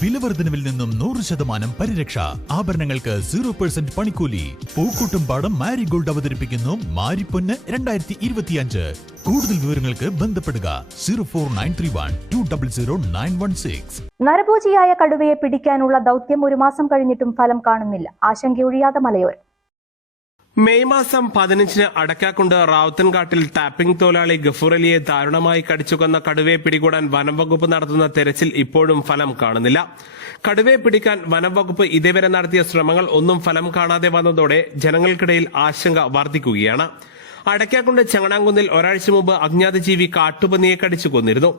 വിലവർദ്ധനവിൽ നിന്നും 100% പരിരക്ഷ. ആഭരണങ്ങൾക്ക് 0% പണിക്കൂലി. പൂക്കൂട്ടുംപാടം മാരിഗോൾഡ് അവതരിപ്പിക്കുന്നു മാരിപ്പൊന്ന് 2025. കൂടുതൽ വിവരങ്ങൾക്ക് ബന്ധപ്പെടുക 04931200916. നരഭോജിയായ കടുവയെ പിടിക്കാനുള്ള ദൗത്യം 1 മാസം കഴിഞ്ഞിട്ടും ഫലം കാണുന്നില്ല. ആശങ്കയൊഴിയാതെ മലയോരം. മെയ് മാസം 15-ന് അടക്കാക്കുണ്ട് റാവുത്തൻകാട്ടിൽ ടാപ്പിംഗ് തൊഴിലാളി ഗഫൂർ അലിയെ ദാരുണമായി കടിച്ചുകൊന്ന കടുവയെ പിടികൂടാൻ വനംവകുപ്പ് നടത്തുന്ന തെരച്ചിൽ ഇപ്പോഴും ഫലം കാണുന്നില്ല. കടുവയെ പിടിക്കാൻ വനംവകുപ്പ് ഇതേവരെ നടത്തിയ ശ്രമങ്ങൾ ഒന്നും ഫലം കാണാതെ വന്നതോടെ ജനങ്ങൾക്കിടയിൽ ആശങ്ക വർദ്ധിക്കുകയാണ്. അടക്കാക്കുണ്ട് ചങ്ങനാങ്കുന്നിൽ ഒരാഴ്ച മുമ്പ് അജ്ഞാത ജീവി കാട്ടുപന്നിയെ കടിച്ചു കൊന്നിരുന്നു.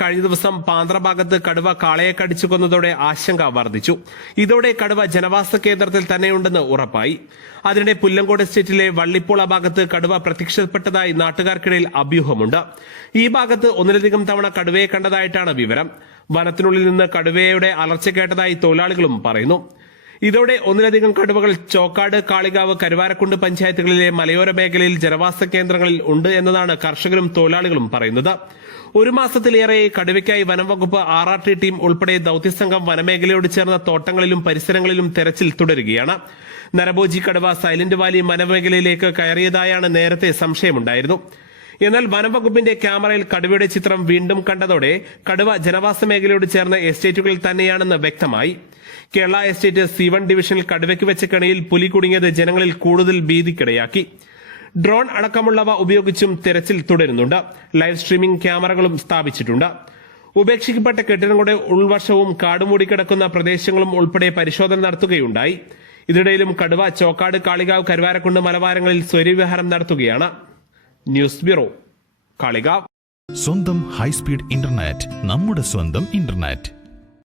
കഴിഞ്ഞ ദിവസം പാന്ത്ര ഭാഗത്ത് കടുവ കാളയെ കടിച്ചു കൊന്നതോടെ ആശങ്ക വർദ്ധിച്ചു. ഇതോടെ കടുവ ജനവാസ കേന്ദ്രത്തിൽ തന്നെയുണ്ടെന്ന് ഉറപ്പായി. അതിനിടെ പുല്ലങ്കോട് എസ്റ്റേറ്റിലെ വള്ളിപ്പോള ഭാഗത്ത് കടുവ പ്രത്യക്ഷപ്പെട്ടതായി നാട്ടുകാർക്കിടയിൽ അഭ്യൂഹമുണ്ട്. ഈ ഭാഗത്ത് ഒന്നിലധികം തവണ കടുവയെ കണ്ടതായിട്ടാണ് വിവരം. വനത്തിനുള്ളിൽ നിന്ന് കടുവയുടെ അലർച്ച കേട്ടതായി തൊഴിലാളികളും പറയുന്നു. ഇതോടെ ഒന്നിലധികം കടുവകൾ ചോക്കാട്, കാളികാവ്, കരുവാരക്കുണ്ട് പഞ്ചായത്തുകളിലെ മലയോര മേഖലയിൽ ജനവാസ കേന്ദ്രങ്ങളിൽ ഉണ്ട് എന്നതാണ് കർഷകരും തൊഴിലാളികളും പറയുന്നത്. 1 മാസത്തിലേറെ കടുവയ്ക്കായി വനംവകുപ്പ് RRT ടീം ഉൾപ്പെടെ ദൌത്യസംഘം വനമേഖലയോട് ചേർന്ന തോട്ടങ്ങളിലും പരിസരങ്ങളിലും തെരച്ചിൽ തുടരുകയാണ്. നരഭോജി കടുവ സൈലന്റ് വാലി വനമേഖലയിലേക്ക് കയറിയതായാണ് നേരത്തെ സംശയമുണ്ടായിരുന്നു. എന്നാൽ വനംവകുപ്പിന്റെ ക്യാമറയിൽ കടുവയുടെ ചിത്രം വീണ്ടും കണ്ടതോടെ കടുവ ജനവാസ മേഖലയോട് ചേർന്ന എസ്റ്റേറ്റുകളിൽ തന്നെയാണെന്ന് വ്യക്തമായി. കേരള എസ്റ്റേറ്റ് C1 ഡിവിഷനിൽ കടുവയ്ക്ക് വെച്ച കെണിയിൽ പുലി കുടുങ്ങിയത് ജനങ്ങളിൽ കൂടുതൽ ഭീതിക്കിടയാക്കി. ഡ്രോൺ അടക്കമുള്ളവ ഉപയോഗിച്ചും തെരച്ചിൽ തുടരുന്നുണ്ട്. ലൈവ് സ്ട്രീമിംഗ് ക്യാമറകളും സ്ഥാപിച്ചിട്ടുണ്ട്. ഉപേക്ഷിക്കപ്പെട്ട കെട്ടിടങ്ങളുടെ ഉൾവശവും കാടുമൂടിക്കിടക്കുന്ന പ്രദേശങ്ങളും ഉൾപ്പെടെ പരിശോധന നടത്തുകയുണ്ടായി. ഇതിനിടയിലും കടുവ ചോക്കാട്, കാളികാവ്, കരുവാരക്കുണ്ട് മലവാരങ്ങളിൽ സ്വൈര്യവിഹാരം നടത്തുകയാണ്. News bureau, Kalikavu. സ്വന്തം ഹൈസ്പീഡ് ഇന്റർനെറ്റ്, നമ്മുടെ സ്വന്തം ഇന്റർനെറ്റ്.